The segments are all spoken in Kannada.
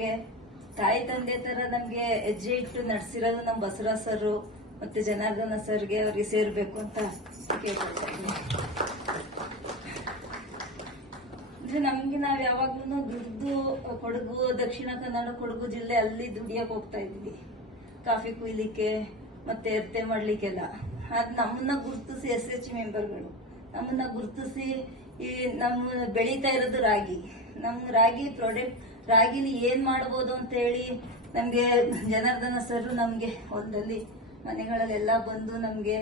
ನಮ್ಗೆ ತಾಯಿ ತಂದೆ ತರ ನಮ್ಗೆ ಹೆಜ್ಜೆ ಇಟ್ಟು ನಡೆಸಿರೋದು ನಮ್ ಬಸವರಾಜ್ ಸರ್ ಮತ್ತೆ ಜನಾರ್ದನ ಸರ್ಗೆ ಅವ್ರಿಗೆ ಸೇರ್ಬೇಕು ಅಂತ ಕೇಳ್ಕೊಳ್ತಾ ಇದ್ದೀನಿ. ಅಂದ್ರೆ ನಮ್ಗೆ ನಾವ್ ಯಾವಾಗ್ಲೂ ದುಡ್ದು ಕೊಡಗು ದಕ್ಷಿಣ ಕನ್ನಡ ಕೊಡಗು ಜಿಲ್ಲೆ ಅಲ್ಲಿ ದುಡಿಯಕ್ ಹೋಗ್ತಾ ಇದ್ವಿ, ಕಾಫಿ ಕುಯ್ಲಿಕ್ಕೆ ಮತ್ತೆ ಎರ್ತೆ ಮಾಡ್ಲಿಕ್ಕೆಲ್ಲ. ಅದ್ ನಮ್ಮನ್ನ ಗುರ್ತಿಸಿ SH ಮೆಂಬರ್ಗಳು ನಮ್ಮನ್ನ ಗುರ್ತಿಸಿ ಈ ನಮ್ಮ ಬೆಳೀತಾ ಇರೋದು ರಾಗಿ, ನಮ್ಮ ರಾಗಿ ಪ್ರಾಡಕ್ಟ್, ರಾಗಿಲಿ ಏನ್ ಮಾಡಬಹುದು ಅಂತ ಹೇಳಿ ನಮ್ಗೆ ಜನಾರ್ದನ ಸರ್ ನಮ್ಗೆ ಒಂದಲ್ಲಿ ಮನೆಗಳಲ್ಲೆಲ್ಲ ಬಂದು ನಮ್ಗೆ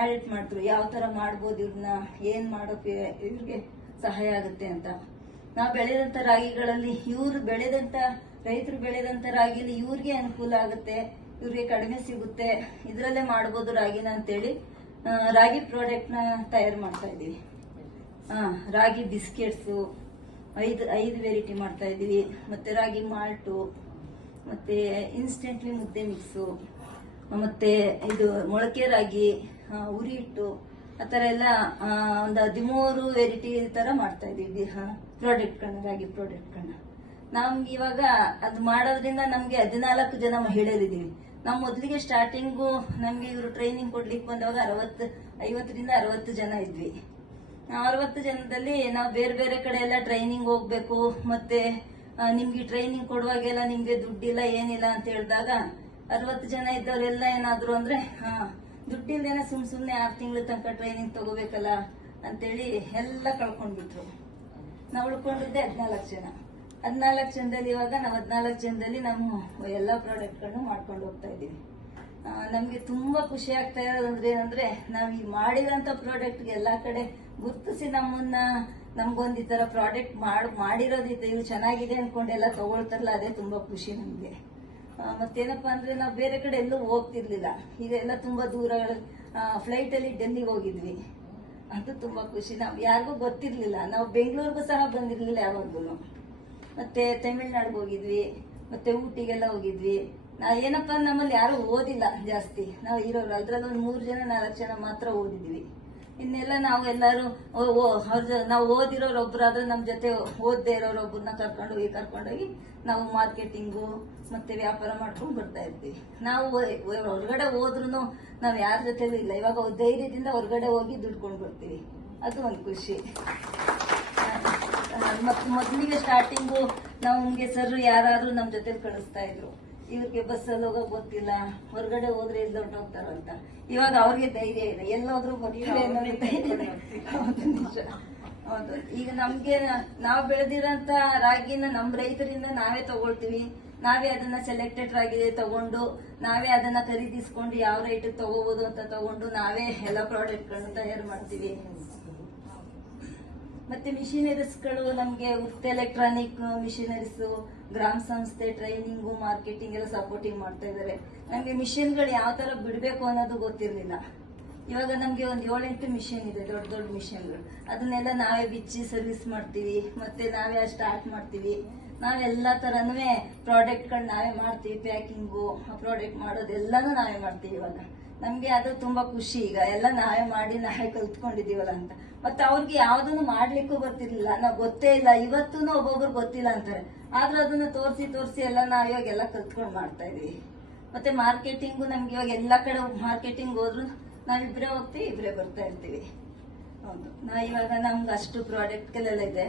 ಆಡಿಟ್ ಮಾಡಿದ್ರು, ಯಾವ ತರ ಮಾಡ್ಬೋದು ಇವ್ರನ್ನ, ಏನ್ ಮಾಡೋಕೆ ಇವ್ರಿಗೆ ಸಹಾಯ ಆಗುತ್ತೆ ಅಂತ. ನಾವು ಬೆಳೆದಂತ ರಾಗಿಗಳಲ್ಲಿ ಇವ್ರು ಬೆಳೆದಂತ ರೈತರು ಬೆಳೆದಂತ ರಾಗಿಲಿ ಇವ್ರಿಗೆ ಅನುಕೂಲ ಆಗುತ್ತೆ, ಇವ್ರಿಗೆ ಕಡಿಮೆ ಸಿಗುತ್ತೆ, ಇದ್ರಲ್ಲೇ ಮಾಡ್ಬೋದು ರಾಗಿನ ಅಂತೇಳಿ ರಾಗಿ ಪ್ರಾಡಕ್ಟ್ ನ ತಯಾರು ಮಾಡ್ತಾ ಇದೀವಿ. ರಾಗಿ ಬಿಸ್ಕೆಟ್ಸು ಐದು ವೆರೈಟಿ ಮಾಡ್ತಾ ಇದೀವಿ. ಮತ್ತೆ ರಾಗಿ ಮಾಲ್ಟು, ಮತ್ತೆ ಇನ್ಸ್ಟೆಂಟ್ಲಿ ಮುದ್ದೆ ಮಿಕ್ಸು, ಮತ್ತೆ ಇದು ಮೊಳಕೆ ರಾಗಿ, ಉರಿ ಹಿಟ್ಟು, ಆ ತರ ಎಲ್ಲ ಒಂದು 13 ವೆರೈಟಿ ತರ ಮಾಡ್ತಾ ಇದೀವಿ ಪ್ರಾಡಕ್ಟ್ಗಳನ್ನ, ರಾಗಿ ಪ್ರಾಡಕ್ಟ್ಗಳನ್ನ. ನಮ್ಗೆ ಇವಾಗ ಅದು ಮಾಡೋದ್ರಿಂದ ನಮ್ಗೆ 14 ಜನ ಮಹಿಳೆಯರಿದ್ದೀವಿ. ನಾವು ಮೊದಲಿಗೆ ಸ್ಟಾರ್ಟಿಂಗು ನಮ್ಗೆ ಇವರು ಟ್ರೈನಿಂಗ್ ಕೊಡ್ಲಿಕ್ಕೆ ಬಂದಾಗ 50ರಿಂದ 60 ಜನ ಇದ್ವಿ. 60 ಜನದಲ್ಲಿ ನಾವು ಬೇರೆ ಬೇರೆ ಕಡೆ ಎಲ್ಲ ಟ್ರೈನಿಂಗ್ ಹೋಗ್ಬೇಕು, ಮತ್ತೆ ನಿಮ್ಗೆ ಟ್ರೈನಿಂಗ್ ಕೊಡುವಾಗೆಲ್ಲ ನಿಮ್ಗೆ ದುಡ್ಡಿಲ್ಲ ಏನಿಲ್ಲ ಅಂತ ಹೇಳಿದಾಗ 60 ಜನ ಇದ್ದವರೆಲ್ಲ ಏನಾದ್ರು ಅಂದ್ರೆ ದುಡ್ಡಿಲ್ದೇನೆ ಸುಮ್ನೆ 6 ತಿಂಗಳ ತನಕ ಟ್ರೈನಿಂಗ್ ತಗೋಬೇಕಲ್ಲ ಅಂತೇಳಿ ಎಲ್ಲ ಕಳ್ಕೊಂಡ್ಬಿಟ್ರು. ನಾವು ಉಳ್ಕೊಂಡಿದ್ದೆ 14 ಜನ. 14 ಜನದಲ್ಲಿ ಇವಾಗ ನಾವು 14 ಜನದಲ್ಲಿ ನಮ್ಮ ಎಲ್ಲಾ ಪ್ರಾಡಕ್ಟ್ಗಳನ್ನು ಮಾಡ್ಕೊಂಡು ಹೋಗ್ತಾ ಇದೀವಿ. ನಮ್ಗೆ ತುಂಬಾ ಖುಷಿ ಆಗ್ತಾ ಇರೋದಂದ್ರೆ ಏನಂದ್ರೆ ನಾವ್ ಈ ಮಾಡಿದಂತ ಪ್ರಾಡಕ್ಟ್ ಎಲ್ಲಾ ಕಡೆ ಗುರ್ತಿಸಿ ನಮ್ಮನ್ನ ನಮ್ಗೊಂದ್ ಈ ತರ ಪ್ರಾಡಕ್ಟ್ ಮಾಡಿರೋದಿತ್ತು, ಇವು ಚೆನ್ನಾಗಿದೆ ಅನ್ಕೊಂಡು ಎಲ್ಲ ತಗೊಳ್ತಾರಲ್ಲ, ಅದೇ ತುಂಬಾ ಖುಷಿ ನಮ್ಗೆ. ಮತ್ತೇನಪ್ಪಾ ಅಂದ್ರೆ ನಾವು ಬೇರೆ ಕಡೆ ಎಲ್ಲೂ ಹೋಗ್ತಿರ್ಲಿಲ್ಲ, ಈಗೆಲ್ಲ ತುಂಬಾ ದೂರಗಳ ಫ್ಲೈಟ್ ಅಲ್ಲಿ ಡೆಲ್ಲಿಗೆ ಹೋಗಿದ್ವಿ, ಅದು ತುಂಬಾ ಖುಷಿ. ನಾವ್ ಯಾರಿಗೂ ಗೊತ್ತಿರ್ಲಿಲ್ಲ, ನಾವು ಬೆಂಗಳೂರಿಗೂ ಸಹ ಬಂದಿರ್ಲಿಲ್ಲ ಯಾವಾಗ್ಲೂ. ಮತ್ತೆ ತಮಿಳ್ನಾಡಿಗೆ ಹೋಗಿದ್ವಿ, ಮತ್ತೆ ಊಟಿಗೆಲ್ಲ ಹೋಗಿದ್ವಿ. ಏನಪ್ಪಾ ನಮ್ಮಲ್ಲಿ ಯಾರು ಓದಿಲ್ಲ ಜಾಸ್ತಿ, ನಾವು ಇರೋರು ಅದ್ರಲ್ಲಿ ಒಂದು 3 ಜನ 4 ಜನ ಮಾತ್ರ ಓದಿದ್ವಿ. ಇನ್ನೆಲ್ಲ ನಾವು ಎಲ್ಲಾರು ನಾವು ಓದಿರೋರು ಒಬ್ರಾದ್ರೆ ನಮ್ ಜೊತೆ ಓದದೇ ಇರೋರು ಒಬ್ಬರನ್ನ ಕರ್ಕೊಂಡೋಗಿ ನಾವು ಮಾರ್ಕೆಟಿಂಗು ಮತ್ತೆ ವ್ಯಾಪಾರ ಮಾಡ್ಕೊಂಡು ಬರ್ತಾ ಇರ್ತೀವಿ. ನಾವು ಹೊರಗಡೆ ಹೋದ್ರು ನಾವ್ ಯಾರ ಜೊತೆಲೂ ಇಲ್ಲ, ಇವಾಗ ಧೈರ್ಯದಿಂದ ಹೊರಗಡೆ ಹೋಗಿ ದುಡ್ಕೊಂಡು ಬರ್ತೀವಿ, ಅದು ಒಂದು ಖುಷಿ. ಮತ್ತೆ ಮೊದಲಿಗೆ ಸ್ಟಾರ್ಟಿಂಗು ನಮ್ಗೆ ಸರ್ ಯಾರು ನಮ್ ಜೊತೆ ಕಳಿಸ್ತಾ ಇದ್ರು, ಇವ್ರಿಗೆ ಬಸ್ಸಲ್ಲಿ ಹೋಗಕ್ ಗೊತ್ತಿಲ್ಲ, ಹೊರಗಡೆ ಹೋದ್ರೆ ಎಲ್ಲಿ ಹೊರಟೋಗ್ತಾರ ಅಂತ. ಇವಾಗ ಅವ್ರಿಗೆ ಧೈರ್ಯ ಇದೆ, ಎಲ್ಲೋದ್ರು ಬರ್ತೀವಿ ಅನ್ನೋದೇ ಧೈರ್ಯ. ಹೌದು, ಈಗ ನಮ್ಗೆ ನಾವ್ ಬೆಳೆದಿರೋಂತ ರಾಗಿನ ನಮ್ ರೈತರಿಂದ ನಾವೇ ತಗೊಳ್ತೀವಿ, ನಾವೇ ಅದನ್ನ ಸೆಲೆಕ್ಟೆಡ್ ರಾಗಿ ತಗೊಂಡು ನಾವೇ ಅದನ್ನ ಖರೀದಿಸ್ಕೊಂಡು ಯಾವ ರೇಟ್ ತಗೋಬಹುದು ಅಂತ ತಗೊಂಡು ನಾವೇ ಎಲ್ಲ ಪ್ರಾಡಕ್ಟ್ ಗಳನ್ನ ತಯಾರು ಮಾಡ್ತೀವಿ. ಮತ್ತೆ ಮಿಷಿನರೀಸ್ಗಳು ನಮ್ಗೆ ಉರ್ತ್ ಎಲೆಕ್ಟ್ರಾನಿಕ್ ಮಿಷಿನರೀಸ್, ಗ್ರಾಮ ಸಂಸ್ಥೆ ಟ್ರೈನಿಂಗು ಮಾರ್ಕೆಟಿಂಗ್ ಎಲ್ಲ ಸಪೋರ್ಟಿಂಗ್ ಮಾಡ್ತಾ ಇದಾರೆ. ನಮ್ಗೆ ಮಿಷಿನ್ಗಳು ಯಾವ ತರ ಬಿಡ್ಬೇಕು ಅನ್ನೋದು ಗೊತ್ತಿರ್ಲಿಲ್ಲ. ಇವಾಗ ನಮ್ಗೆ ಒಂದು 7-8 ಮಿಷಿನ್ ಇದೆ, ದೊಡ್ಡ ದೊಡ್ಡ ಮಿಷಿನ್ಗಳು. ಅದನ್ನೆಲ್ಲ ನಾವೇ ಬಿಚ್ಚಿ ಸರ್ವಿಸ್ ಮಾಡ್ತೀವಿ, ಮತ್ತೆ ನಾವೇ ಸ್ಟಾರ್ಟ್ ಮಾಡ್ತೀವಿ. ನಾವೆಲ್ಲ ತರನೂ ಪ್ರಾಡಕ್ಟ್ ಗಳು ನಾವೇ ಮಾಡ್ತೀವಿ, ಪ್ಯಾಕಿಂಗು ಪ್ರಾಡಕ್ಟ್ ಮಾಡೋದೆಲ್ಲಾನು ನಾವೇ ಮಾಡ್ತೀವಿ. ಇವಾಗ ನಮ್ಗೆ ಅದು ತುಂಬಾ ಖುಷಿ, ಈಗ ಎಲ್ಲ ನಾವೇ ಮಾಡಿ ನಾವೇ ಕಲ್ತ್ಕೊಂಡಿದೀವಲ್ಲ ಅಂತ. ಮತ್ತೆ ಅವ್ರಿಗೆ ಯಾವ್ದನ್ನು ಮಾಡ್ಲಿಕ್ಕೂ ಬರ್ತಿರ್ಲಿಲ್ಲ, ನಾವ್ ಗೊತ್ತೇ ಇಲ್ಲ, ಇವತ್ತೂ ಒಬ್ಬೊಬ್ರು ಗೊತ್ತಿಲ್ಲ ಅಂತಾರೆ, ಆದ್ರೂ ಅದನ್ನ ತೋರಿಸಿ ಎಲ್ಲ ನಾವ್ ಇವಾಗ ಎಲ್ಲ ಕಲ್ತ್ಕೊಂಡು ಮಾಡ್ತಾ ಇದೀವಿ. ಮತ್ತೆ ಮಾರ್ಕೆಟಿಂಗು ನಮ್ಗೆ ಇವಾಗ ಎಲ್ಲಾ ಕಡೆ ಮಾರ್ಕೆಟಿಂಗ್ ಹೋದ್ರು ನಾವಿಬ್ರೇ ಹೋಗ್ತೀವಿ, ಇಬ್ರೇ ಬರ್ತಾ ಇರ್ತೀವಿ. ಹೌದು, ಇವಾಗ ನಮ್ಗೆ ಅಷ್ಟು ಪ್ರಾಡಕ್ಟ್ಗಳೆಲ್ಲ ಇದೆ.